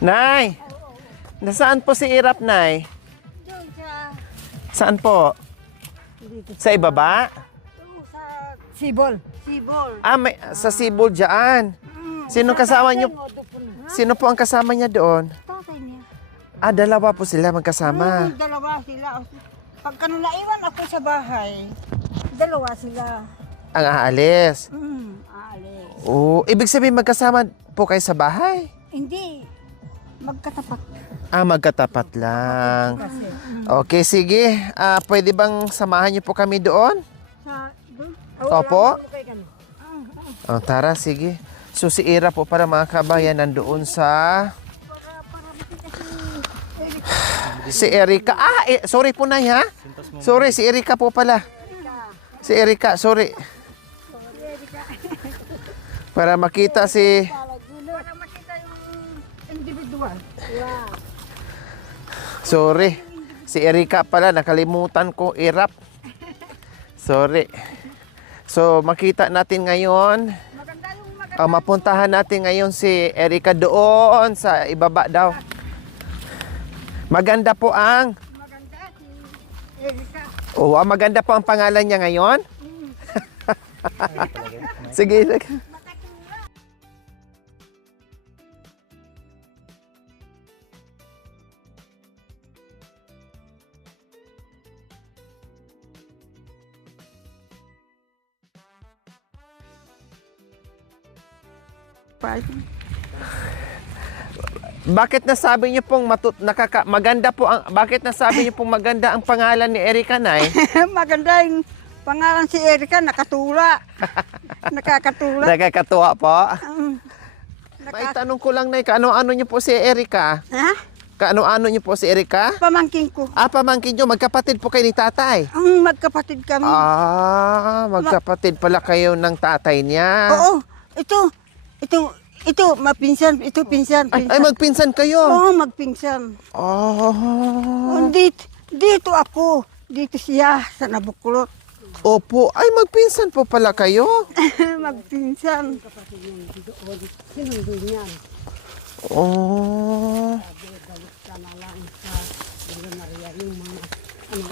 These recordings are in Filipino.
Nay! Nasaan po si Irap, Nay? Doon sa... Saan po? Dito Sa ibaba? sa... Sibol. Ah, may, sa Cebu dyan. Sino kasama niyo? Sino po ang kasama niya doon? Tatay niya. Ah, dalawa po sila magkasama. Dalawa sila. Pagka naiwan ako sa bahay, dalawa sila. Ang aalis. Alis. Oh, ibig sabihin magkasama po kayo sa bahay? Hindi. Magkatapat. Ah, magkatapat lang. Okay, sige. Pwede bang samahan niyo po kami doon? Sa... Doon? Opo. Oh, tara, sige. So si Ira po para mga kabayan nandoon sa... Si Erika. Sorry po na ha. Sorry, si Erika po pala. Si Erika, sorry. Para makita si... Para makita yung individual. Sorry. Si Erika pala, nakalimutan ko, Irap. Sorry. So, makita natin ngayon. Mapuntahan natin ngayon si Erika doon sa ibaba daw. Maganda po ang... Maganda si Erika. Oh, maganda po ang pangalan niya ngayon. Sige. Bakit nasabi niyo pong maganda po ang maganda ang pangalan ni Erika, Nay? Maganda yung pangalan si Erika, nakatula. Nakakatula. Nakakatuwa po. May Naka- tanong ko lang, Nay, kaano-ano niyo po si Erika? Ha? Kaano-ano niyo po si Erika? Pamangkin ko. Pamangkin niyo, magkapatid po kayo ni tatay. Ang magkapatid kami. Magkapatid pala kayo ng tatay niya. Oo. Ito, mapinsan. Ito, pinsan. Ay, magpinsan kayo. Oo, magpinsan. Dito ako. Dito siya, sa Nabuklot. Opo. Ay, magpinsan po pala kayo. Magpinsan. Oh.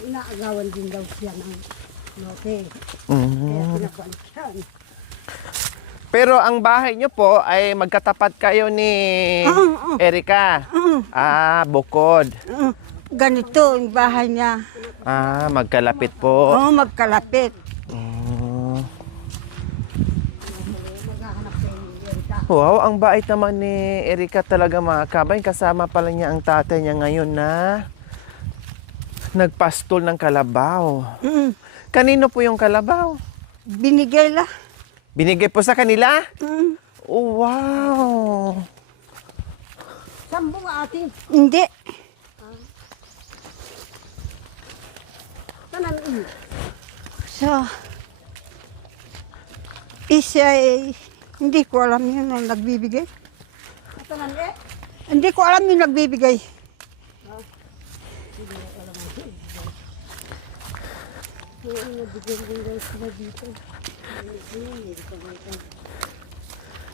Inaagawan din daw siya ng lote. Mm. Pinabalik siya. Pero ang bahay niyo po ay magkatapat kayo ni Erika. Bukod. Ganito yung bahay niya. Magkalapit po. Oo, magkalapit. Wow, ang bait naman ni Erika talaga, mga kabay. Kasama pala niya ang tatay niya ngayon na nagpastol ng kalabaw. Kanino po yung kalabaw? Binigay la. Binigay po sa kanila? Oh, wow. Sambo nga atin. Hindi. So, isa hindi ko alam yun ang nagbibigay. Hindi ko alam yung nagbibigay.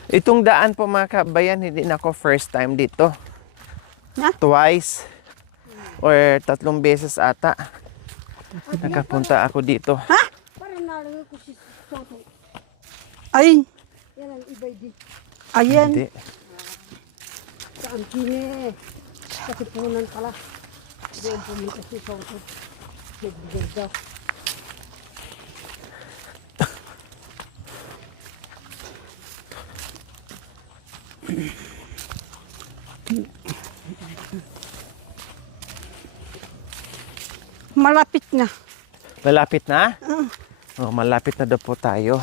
Itong daan po, mga kabayan, hindi na ako first time dito. Ha? Twice or 3 beses ata. Nakapunta ako dito. Ha? Parang nalagay ko si Soto. Ayun. Yan ang ibay di. Ayan. Hindi. Sa Antine. Sa Tipunan pala. Doon pumunta si Soto. Nagbigay daw. Malapit na. Malapit na? Malapit na daw po tayo.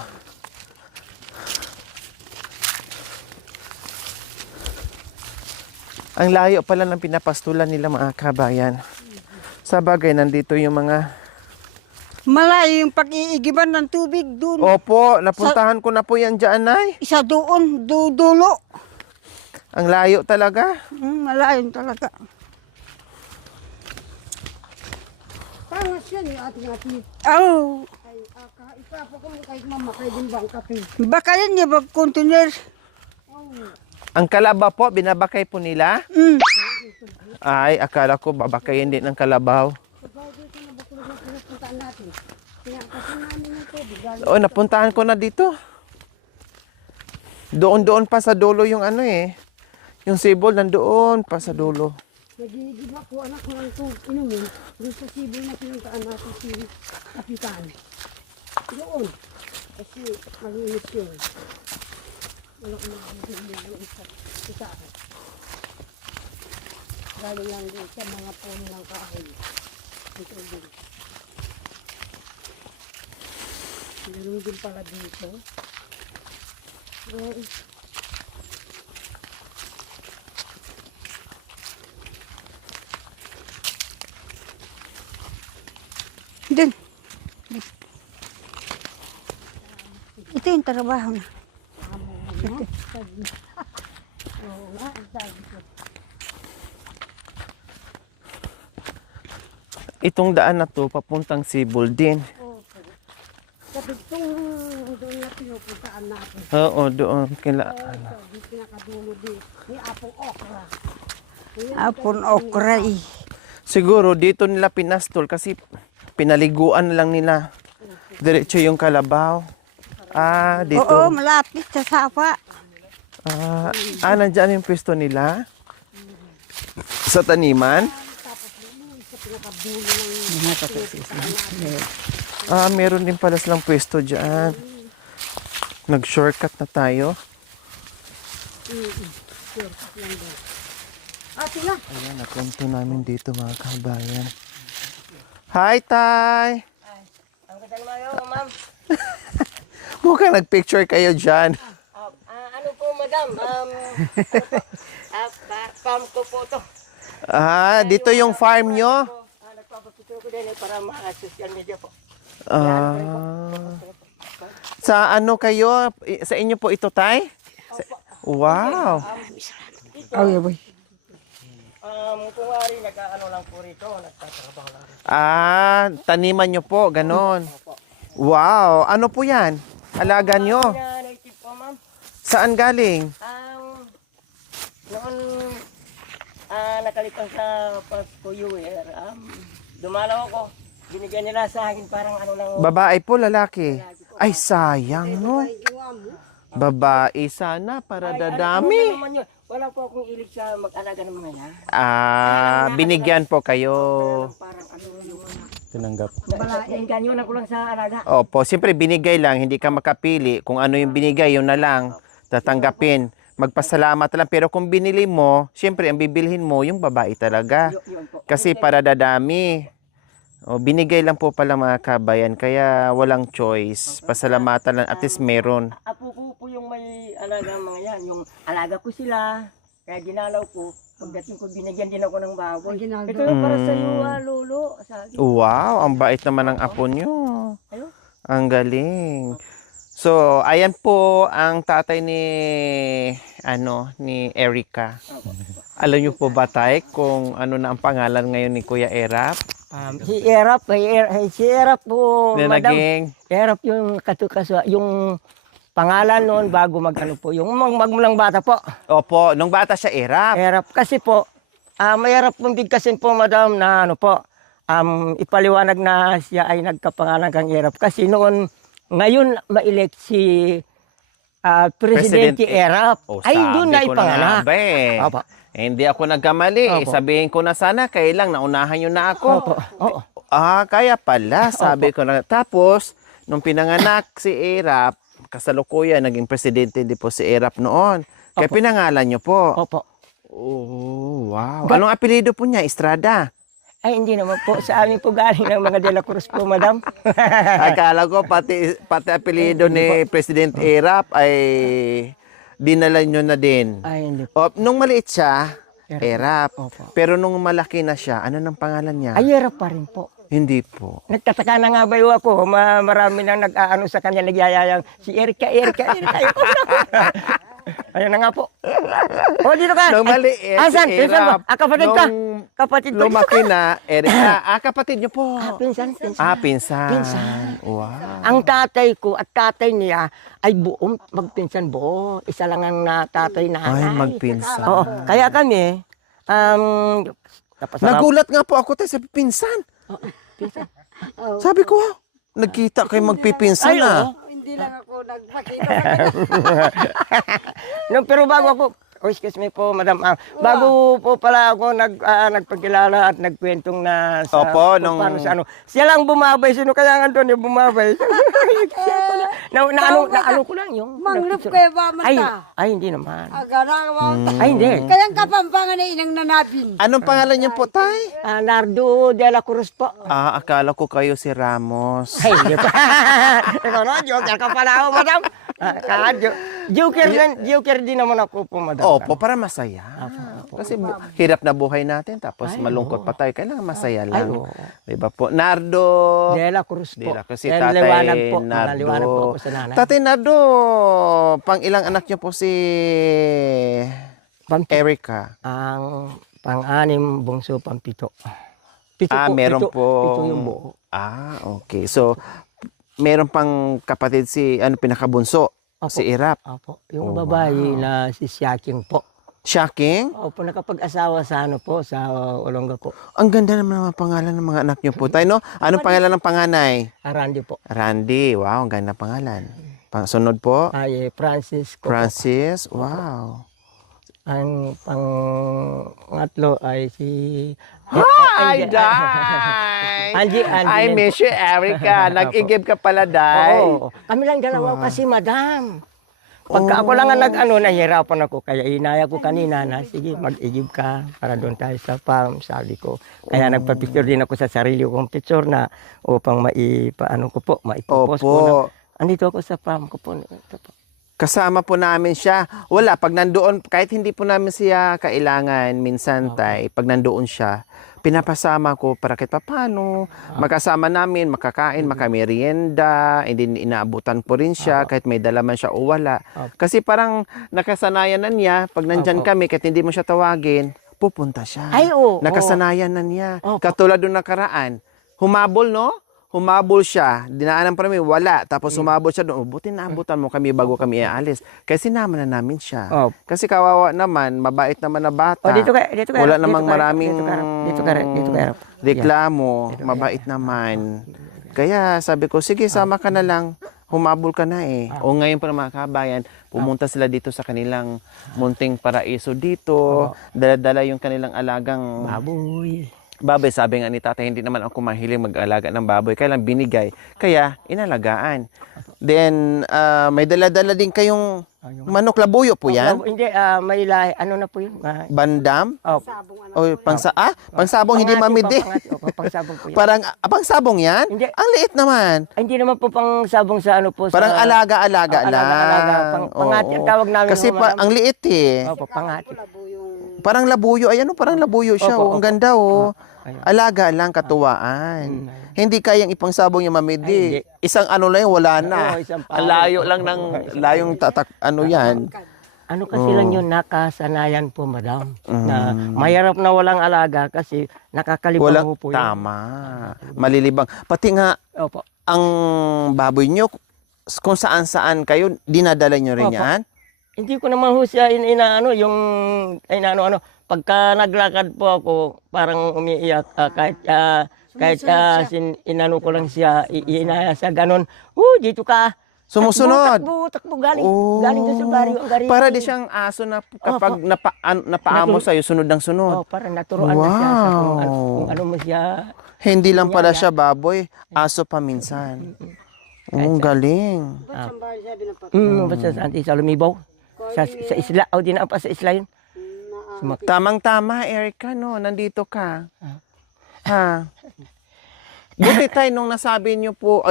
Ang layo pala ng pinapastulan nila, mga kabayan. Sa bagay, nandito yung mga... Malayo yung pag-iigiban ng tubig doon. Opo, napuntahan ko na po yan dyan, Nay. Isa doon, dulo. Ang layo talaga. Malayo talaga. Parang siya yung ating-ating. Oh, Ay, ipapa ko mo kahit mama kayo din bang kape. baka yan yung container. Oh. Ang kalabaw po, binabakay po nila? Mm. Ay, akala ko babakayin din ng kalabaw. Pagkaw dito na bakulog na pinupuntaan natin. Pinakasin namin yung tubig. Galing Oo, napuntahan ko na dito. Doon pa sa dulo yung ano eh. Yung sibol nandoon pa sa dulo. nagigib ako anak ko ng tubig inumin. Doon sa sibol na pinuntaan natin si Kapitan. Doon. Kasi malinis yun. Wala ko nagigib yung isa ako. Galing lang din sa mga puno ng kahoy. Ito din. Meron din pala dito. Well, Dun. Ito yung trabaho na. oo nga, ang sabi ko. Itong daan na to, papuntang sibol din. Opo. Kasi itong doon na pinupuntaan natin. Oo, doon. Kila, Ito, di pinakadulo din. May apong okra. Apon okra eh. siguro dito nila pinastol kasi pinaliguan lang nila. Diretso yung kalabaw. Ah, dito. Oo, malapit sa sapa. Nandyan yung pwesto nila. Sa taniman. Meron din pala silang pwesto dyan. Nag-shortcut na tayo. Ate na. Ayan, napunto namin dito mga kabayan. Hi, Tay! Ang ganda naman yun, ma'am. Mukhang nag-picture kayo dyan. Ano po, madam? Farm ko po to. Dito yung farm nyo? Nagpapapicture ko din para ma-social media po. Sa ano kayo? Sa inyo po ito, Tay? Wow! Oh, yeah, boy. Kung wari, nag-ano lang po rito, nagtatrabaho lang. Taniman nyo po, ganon. Wow! Ano po yan? Alaga nyo? Native po, ma'am. Saan galing? Noon, nakalipas sa Pasko Year, dumalaw ako. Binigyan nila sa akin parang ano lang. Babae po, lalaki? Ay, sayang, no? Babae sana para dadami. Ano naman yun? Wala po akong ilig sa mag-alaga ng mga yan. Binigyan po kayo. Parang ano yung Tinanggap. Nainganyo na ko lang sa alaga. Opo, siyempre binigay lang, hindi ka makapili. Kung ano yung binigay, yun na lang. Tatanggapin. Magpasalamat lang. Pero kung binili mo, siyempre ang bibilhin mo, yung babae talaga. Yun po. Kasi para dadami. Binigay lang po pala mga kabayan, kaya walang choice. Pasalamatan lang, at least meron. Apo ko po yung may alaga mga yan. Yung alaga ko sila. Kaya ginalaw ko. Pagdating ko, binigyan din ako ng baboy. Ginaldo. Ito yung para sa iyo, lolo. Sabi. Wow, ang bait naman ng apo nyo. Ayun. Ang galing. So, ayan po ang tatay ni Erica. Alam niyo po ba, Tay, kung ano na ang pangalan ngayon ni Kuya Erap? Si Erap po, Na madam. naging Erap yung yung pangalan noon bago mag-ano po. Yung magmulang bata po. Opo, nung bata siya Erap. Erap kasi po, mayarap pong bigkasin po, madam, na ano po, ipaliwanag na siya ay nagkapangalan kang Erap. Kasi noon, ngayon ma-elect si Presidente Erap. Ay, doon na ipanganak. Opo. Hindi ako nagkamali. Opo. Sabihin ko na sana, kailang naunahan nyo na ako. Opo. Oo. Kaya pala, sabi ko na. Tapos, nung pinanganak si Erap, kasalukuyan, naging presidente din po si Erap noon. Kaya Opo. pinangalan nyo po. Opo. Oh, wow. Anong apelido po niya? Estrada? Ay, hindi naman po. Sa amin po galing ng mga De La Cruz po, madam. Akala ko pati apelido ni President Erap ay dinala nyo na din. Ay, hindi po. Nung maliit siya, Erap. Opo. Pero nung malaki na siya, ano nang pangalan niya? Ay, Erap pa rin po. Hindi po. Nagtataka na nga ba yun ako? Marami nang nag-aano sa kanya, nagyayayang si Erika. Ayun na nga po. O, dito ka. Nung maliit, Asan? si Pinsan mo? Erap. Kapatid ka? Nung Kapatid ko. lumaki na, Erika. Kapatid niyo po. Pinsan. Pinsan. Pinsan. Wow. Ang tatay ko at tatay niya ay buong magpinsan buo. Isa lang ang tatay na Ay, magpinsan. Oo. Kaya kami, napasarap. Nagulat nga po ako tayo sa pinsan. Pinsan. Sabi ko, nagkita kayo magpipinsan Ay, na. oo. Hindi lang ako nagpakita sa kanila. No, pero bago ako, excuse me po, madam. Bago po pala ako nagpagkilala at nagkwentong na sa Opo, kung paano sa ano. Siya lang bumabay. Sino kaya nga doon yung bumabay? na ano ko lang yung... Manglop kayo ba Ay, mata? ay, hindi naman. Agara mo. Ay, hindi. Kayang kapampangan na inang nanabin. Anong pangalan niyo po, tay? Nardo de la Cruz po. Akala ko kayo si Ramos. Ay, hindi pa. Ikaw na, joker ka pala ako, madam. Joker din naman ako po, madam. Opo, para masaya. Kasi hirap na buhay natin, tapos malungkot pa tayo. Kailangan masaya lang. oo. Diba po? Nardo. De la Cruz po. Di lang kasi Dahil tatay liwanag po. Nardo. Liwanag po ako sa nanay. Tatay Nardo, pang ilang anak niyo po si Erica? Ang pang-anim, bungso, pang-pito. Pito po, Meron pito, po. Pito yung buo. Okay. So, meron pang kapatid si, pinakabunso, Opo. si Irap. Opo. Yung babae na si Siaking po. Shocking. Opo, nakapag-asawa sa sa Olonga po. Ang ganda naman ng mga pangalan ng mga anak niyo po, tay, no? Anong pangalan ng panganay? Arandi po. Randy. Wow, ang ganda pangalan. Sunod po? Ay, Francis ko po. Francis. Wow. Ang pangatlo ay si... Hi, Angie. Day! Angie. I miss you, Erica. Nag-igib ka pala, Day. Oo. Kami lang dalawa kasi, madam. Pagka ako lang ang nahihirapan ako. Kaya inaya ko kanina na, sige, mag-igib ka para doon tayo sa farm, sabi ko. Kaya nagpa-picture din ako sa sarili kong picture na upang maipopost ko na. Andito ako sa farm ko po. Ito po. Kasama po namin siya. Wala, pag nandoon, kahit hindi po namin siya kailangan, minsan tay, pag nandoon siya, pinapasama ko para kahit paano, magkasama namin, makakain, makamerienda, and then inaabutan po rin siya, kahit may dala man siya o wala. Kasi parang nakasanayan na niya, pag nandyan kami, kahit hindi mo siya tawagin, pupunta siya. Ay, oo. Nakasanayan na niya. Opo. Katulad nung nakaraan, humabol, no? Humabol siya, dinaanan pa namin, wala. Tapos humabol siya doon, buti naabutan mo kami bago kami aalis. Kasi sinama na namin siya. Oh. Kasi kawawa naman, mabait naman na bata. Dito ka. Wala namang maraming Dito ka. reklamo, mabait naman. Kaya sabi ko, sige, sama ka na lang. Humabol ka na eh. O ngayon pa mga kabayan, pumunta sila dito sa kanilang munting paraiso dito. Dala-dala yung kanilang alagang baboy. Sabi nga ni tatay, hindi naman ako mahilig mag-alaga ng baboy. Kaya lang binigay. Kaya, inalagaan. Then, may dala-dala din kayong manok. Labuyo po yan? Hindi, may lahi. Ano na po yun? Bandam? Oh, O, pangsabong hindi mamidi. Pangsabong po yan. Parang, pangsabong yan? Hindi. Ang liit naman. Ay, hindi naman po pangsabong sa ano po. Parang sa, alaga-alaga lang. alaga. Pangati ang tawag namin. Kasi ang liit eh. Opo, pangati. Parang labuyo. Ayan o, parang labuyo siya. Opo, Ang ganda o. Ayun. Alaga lang, katuwaan. Hindi kayang ipangsabong yung mamidi. Ay, Isang ano lang, wala na. Oo, isang Ang layo lang ng layong tatak, ano yan. Ano kasi lang yun, nakasanayan po, madam. Na mahirap na walang alaga kasi nakakalibang Walang, po yun. tama. Malilibang. Pati nga, Opo. ang baboy nyo, kung saan-saan kayo, dinadala nyo rin Opo. yan? Hindi ko naman ho siya inaano, pagka naglakad po ako, parang umiiyak, kahit inano ko lang siya, iinaya siya, ganun, dito ka. Sumusunod. Takbo, galing Oh. doon sa baryo. Ang galing. Para di siyang aso na kapag napaamo sa'yo, sunod ng sunod. Parang naturoan na siya sa kung Wow. ano mo siya. Hindi lang pala siya baboy, aso pa minsan. Ang galing. Basta sa lumibaw. Sa isla, di na pa sa isla yun. Tamang-tama, Erica, no? Nandito ka. Ha? Buti tayo, nung nasabi niyo po,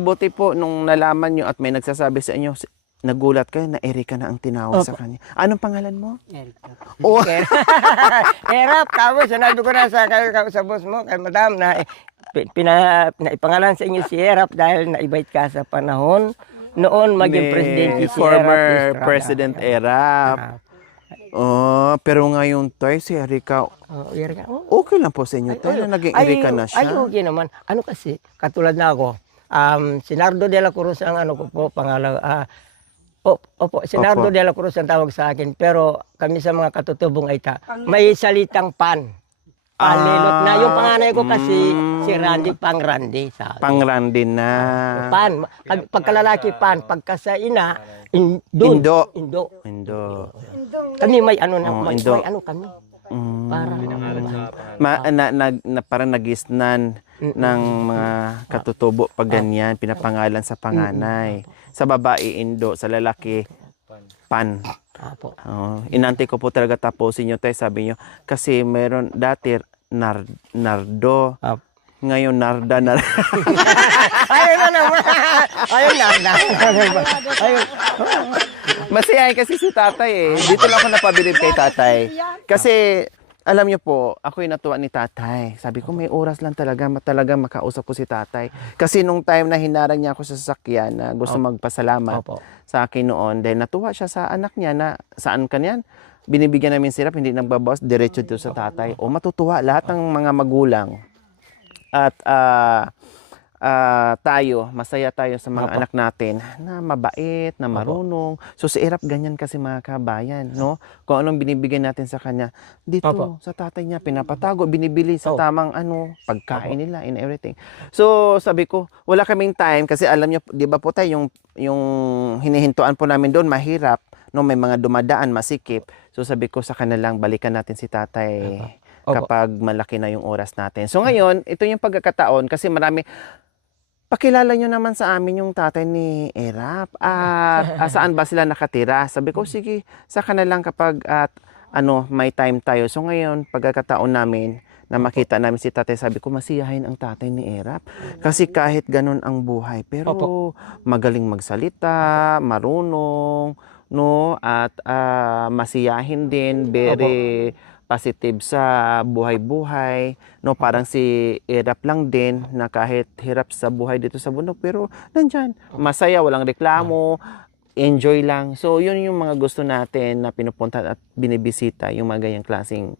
buti po, nung nalaman niyo at may nagsasabi sa inyo, nagulat kayo na Erica na ang tinawag sa kanya. Anong pangalan mo? Erica. Oh, Erap, tapos sinabi ko na sa boss mo, kay madam, na ipangalan sa inyo si Erap dahil naibait ka sa panahon noon maging Ni presidente si former Erap Estrada. President Erap. Oh, pero ngayon tayo si Erika, Erika, okay lang po sa inyo tayo na naging Erika na siya. Ay, okay naman. Ano kasi, katulad na ako, si Nardo de la Cruz ang ano ko po, pangalan, opo, si Nardo Opo. de la Cruz ang tawag sa akin, pero kami sa mga katutubong ay may salitang pan. Panlilot na. Yung panganay ko kasi, si Randy, pang Randy. Sabi. Pangrandi na. Pan. Pagkalalaki pan, pagka sa ina, Indo. Indo. Indo. Kami may ano na, Oh, may Indo. ano kami. Mm. Para Parang nagisnan ng mga katutubo pag ganyan, pinapangalan sa panganay. Sa babae, Indo. Sa lalaki, Pan. Apo. Inantay ko po talaga tapusin nyo tayo, sabi nyo. Kasi meron dati, Nardo. Apo. Ngayon, Narda na. Ayun na naman. Ayun na. Ayun. Masiyahin kasi si tatay eh. Dito lang ako napabilib kay tatay. Kasi, alam niyo po, ako'y natuwa ni tatay. Sabi ko, may oras lang talaga makausap ko si tatay. Kasi nung time na hinarang niya ako sa sasakyan na gusto magpasalamat Opo. sa akin noon, dahil natuwa siya sa anak niya na saan kanyan. Binibigyan namin sirap, hindi nagbabawas, diretso dito sa tatay. O matutuwa lahat ng mga magulang. At tayo, masaya tayo sa mga anak natin na mabait, na marunong. So si Erap ganyan kasi mga kabayan, no? Kung anong binibigyan natin sa kanya, dito Opo. sa tatay niya pinapatago, binibili sa Oh. tamang pagkain nila and everything. So sabi ko, wala kaming time kasi alam niyo, 'di ba po tayo yung hinihintuan po namin doon mahirap, no? May mga dumadaan, masikip. So sabi ko sa kanilang balikan natin si tatay Opo. kapag malaki na yung oras natin. So ngayon, ito yung pagkakataon kasi marami. Pakilala nyo naman sa amin yung tatay ni Erap. At saan ba sila nakatira? Sabi ko, sige, sa kanilang kapag may time tayo. So ngayon, pagkakataon namin na makita namin si tatay, sabi ko, masiyahin ang tatay ni Erap. Kasi kahit ganun ang buhay, pero magaling magsalita, marunong, no? At masiyahin din, very positive sa buhay-buhay, no? Parang si Erap lang din na kahit hirap sa buhay dito sa bundok, pero nandyan, masaya, walang reklamo, enjoy lang. So yun yung mga gusto natin na pinupunta at binibisita, yung mga ganyang klaseng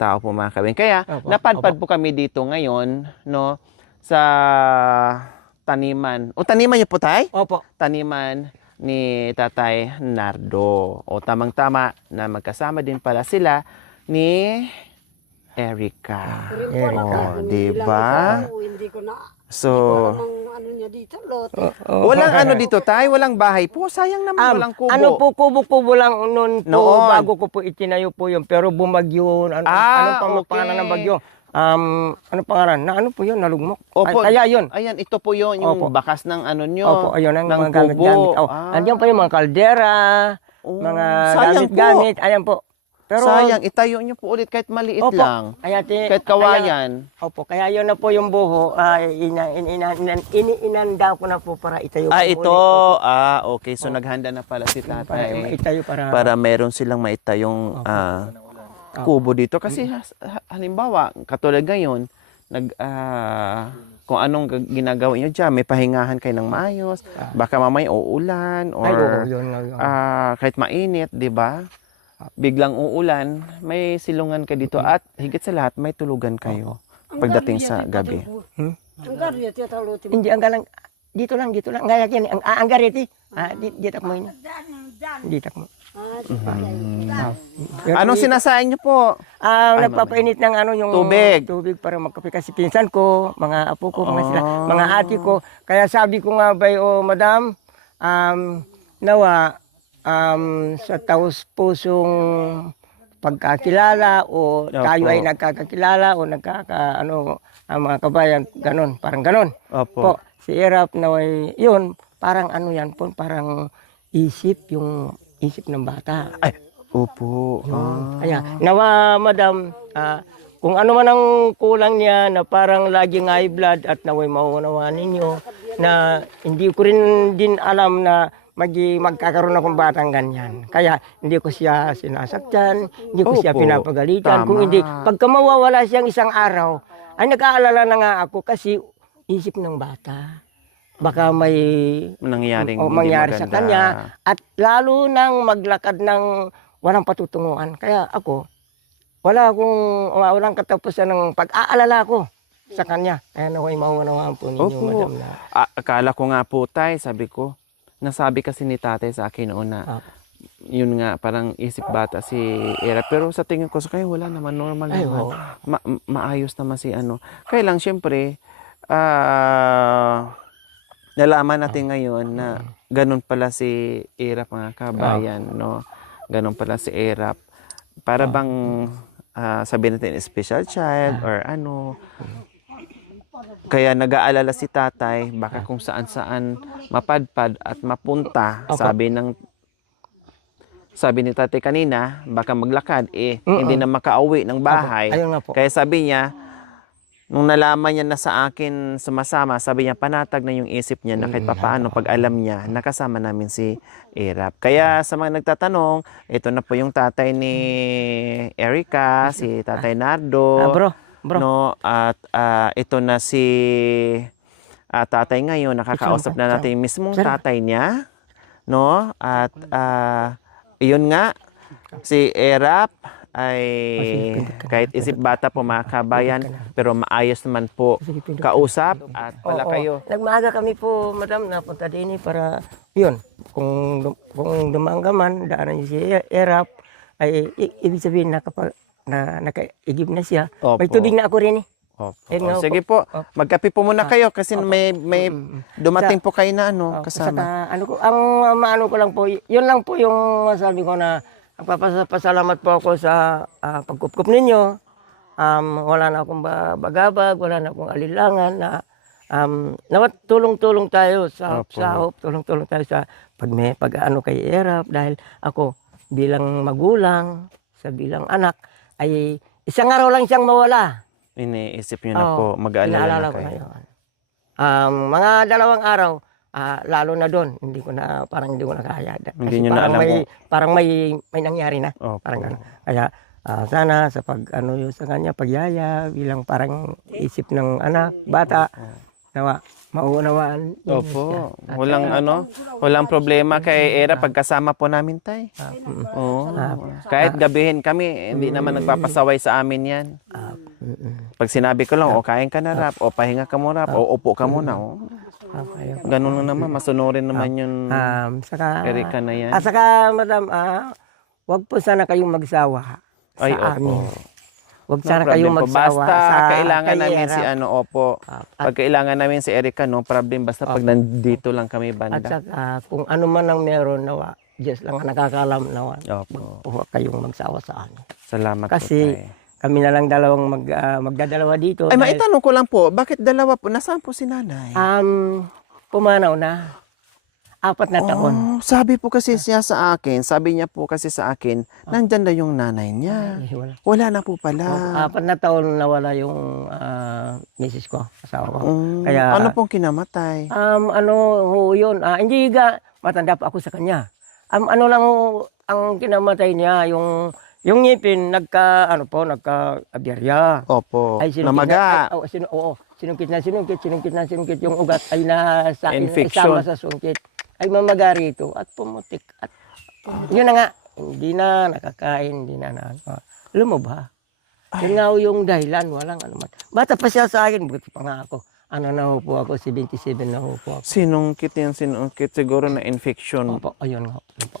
tao po mga kabin. Kaya napadpad po kami dito ngayon, no, sa taniman. O taniman niyo po tay? Opo. Taniman ni Tatay Nardo. O tamang-tama na magkasama din pala sila ni Erika. Oh, di ba? Hindi ko na So, ang ano niya dito, lote. walang ano dito tay, walang bahay po. Sayang naman, walang kubo. Ano po, kubo-kubo lang noon po, Noon. bago ko po itinayo po yun. Pero bumagyo, ano pang okay. pangalan ng bagyo? Ano pangalan? Na ano po yun, nalugmok? Opo. Kaya yun. Ayan, ito po yung Opo. bakas ng ano nyo. Opo, ayun ang ng mga gamit-gamit. kubo. Andiyan pa yung mga kaldera, Oh, mga sayang gamit-gamit. Ayan po. Pero, sayang, itayo nyo po ulit kahit maliit opo, lang. Kahit kawayan. Opo, kaya yun na po yung buho. Ininanda ko na po para itayo po Ito. ulit. Okay. So, naghanda na pala si Para tatay. itayo Para meron silang maitayong kubo dito. Kasi halimbawa, katulad ngayon, kung anong ginagawa nyo dyan, may pahingahan kayo ng maayos, baka mamaya uulan, or Ay, oo, yun. kahit mainit, di ba? Biglang uulan, may silungan ka dito at higit sa lahat, may tulugan kayo pagdating sa gabi. Ang garya, tiyata lote. Hindi, ang galang, dito lang. Ngayon yan, ang gariti. Dito mo yun. Dito mo. Anong sinasain nyo po? Nagpapainit ng yung tubig para magkape kasi pinsan ko, mga apo ko, mga ate ko. Kaya sabi ko nga ba, madam, nawa, sa taos pusong pagkakilala o tayo ay nagkakakilala o ang mga kabayan, ganon, parang ganon. Opo. Po, si Erap naway, yun, parang yan po, parang yung isip ng bata. Ay, opo. Kaya, nawa, madam, kung ano man ang kulang niya na parang laging high blood at naway mauunawaan ninyo na hindi ko rin din alam na magkakaroon akong batang ganyan. Kaya hindi ko siya sinasaktan, hindi ko siya Opo, pinapagalitan. tama. Kung hindi, pagka mawawala siyang isang araw, ay nag-aalala na nga ako kasi isip ng bata. baka may Nangyaring o hindi mangyari sa maganda. kanya at lalo nang maglakad ng walang patutunguhan. Kaya ako, walang katapusan ng pag-aalala ko sa kanya. Kaya naway maunawaan po ninyo, Opo. madam, na Akala ko nga po, tay, sabi ko, nasabi kasi ni tatay sa akin noon na, yun nga, parang isip bata si Era. Pero sa tingin ko, sa kanya wala naman, normal Ay, naman. oo. Maayos naman si ano. Kaya lang, syempre, nalaman natin ngayon na ganun pala si Erap, mga kabayan, no? Ganun pala si Erap. Para bang, sabihin natin, special child or ano. Kaya nag-aalala si tatay, baka kung saan-saan mapadpad at mapunta. Sabi ni tatay kanina, baka maglakad, hindi na makauwi ng bahay. Ayun nga po. Kaya sabi niya, nung nalaman niya na sa akin sumasama, sabi niya, panatag na yung isip niya na kahit papaano, pag alam niya, nakasama namin si Erap. Kaya sa mga nagtatanong, ito na po yung tatay ni Erica, si tatay Nardo. Bro. No, at ito na si tatay ngayon, nakakausap na natin yung mismong tatay niya, no? At iyon nga, si Erap ay kahit isip bata po, mga kabayan, pero maayos naman po kausap at wala kayo. Nagmaaga kami po, madam, napunta din para yun, kung dumaan ka man, daanan niyo si Erap, ay ibig sabihin na kapag nakaigib na siya, may tubig na ako rin eh. Opo. Sige po, magkape po muna kayo kasi may dumating po kayo na kasama. Saka, ang maano ko lang po, yun lang po yung sabi ko na pasalamat po ako sa pagkupkup ninyo. Wala na akong bagabag, wala na akong alilangan na tulong-tulong tayo sa sahop, tulong-tulong tayo sa pag-ano kay Erap dahil ako bilang magulang, sa bilang anak, ay isang araw lang siyang mawala. Iniisip nyo na po, mag-aalala na kayo. Mga 2 araw, lalo na doon, hindi ko na kaya. Hindi nyo na alam parang may nangyari na. Opo. Parang kaya sana sa pag-ano sa kanya, pagyaya, bilang parang isip ng anak, bata, nawa, mauunawaan. Opo. Walang problema kay Era pagkasama po namin, tay. Kahit gabihin kami, hindi naman nagpapasaway sa amin yan. Pag sinabi ko lang, kain ka na, Rap, pahinga ka mo, Rap, upo ka muna, ganun lang naman, masunurin naman yung Erika na yan. Saka, madam, wag po sana kayong magsawa sa amin. Wag sana kayong magsawa basta sa kailangan kay namin Erap. si Pag kailangan namin si Erika, no problem. Basta pag nandito lang kami At banda. saka, kung ano man ang meron, nawa, Diyos lang ang nakakalam, nawa, Opo. huwag kayong magsawa sa amin. Salamat Kasi, po, tay. kami na lang dalawang magdadalawa dito. Ay, dahil, maitanong ko lang po, bakit dalawa po? Nasaan po si nanay? pumanaw na. 4 na taon. Sabi po kasi siya sa akin, sabi niya po kasi sa akin, nandyan na yung nanay niya. Ay, wala. Wala na po pala. 4 na taon nawala yung misis ko, asawa ko. Kaya, ano pong kinamatay? yun, hindi matanda pa ako sa kanya. Ano lang ang kinamatay niya, yung ngipin, nagka-abyarya. Opo, Ay, namaga. sinungkit yung ugat ay nasa Infection. isama sa sungkit. Ay mamaga rito at pumutik. At yun na nga, hindi na nakakain, hindi na lumubha. Yun nga yung dahilan, walang ano man. Bata pa siya sa akin, buti pa nga ako. Na ho po ako, 77 na ho po ako. Sinungkit siguro na infection. Opo, ayun nga. Opo.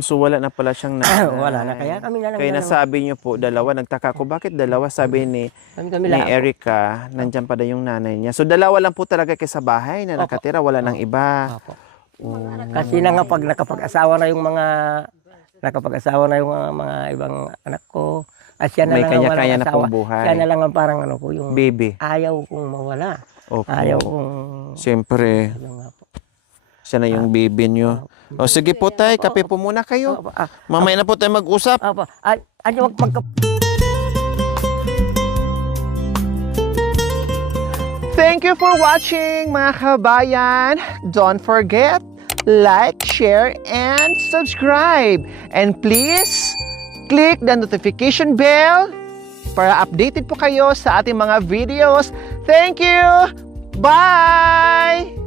So wala na pala siyang nanay. Wala na, kaya kami na lang. Kaya nasabi niyo po, dalawa, nagtaka ko, bakit dalawa? Sabi ni lang. Erica, nandyan pa yung nanay niya. So dalawa lang po talaga kayo sa bahay na nakatira, wala nang iba. Opo. Kasi na nga pag nakapag-asawa na yung mga ibang anak ko, at siya na May lang ang kanya-kanya walang na asawa. pong buhay. Siya na lang ang parang yung Baby. ayaw kong mawala. Opo. Ayaw kong Siyempre, nga po. siya na yung baby niyo. O sige po tay, kape po muna kayo. Opo, Mamaya na po tayo mag-usap. Opo. Wag Thank you for watching, mga kabayan. Don't forget, like, share, and subscribe. And please, click the notification bell para updated po kayo sa ating mga videos. Thank you! Bye!